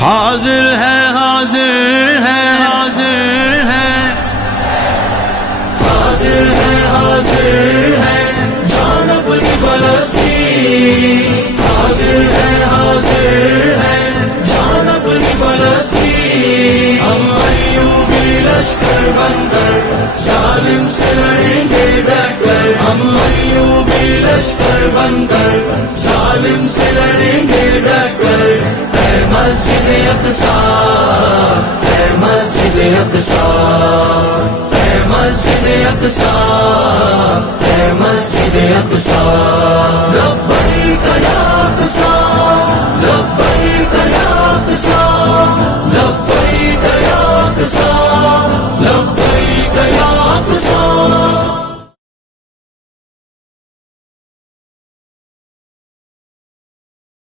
حاضر ہے حاضر ہے حاضر ہے حاضر ہے حاضر ہے جانب فلسطین حاضر ہے جانب فلسطین ہم ایوبی لشکر بن کر ظالم سے لڑیں گے ڈٹ کر ہم ایوبی لشکر بن کر ظالم سے لڑیں گے ڈٹ کر اے مسجد اقصی اے مسجد اقصی اے مسجد اقصی اے مسجد اقصی لبیک یا اقصی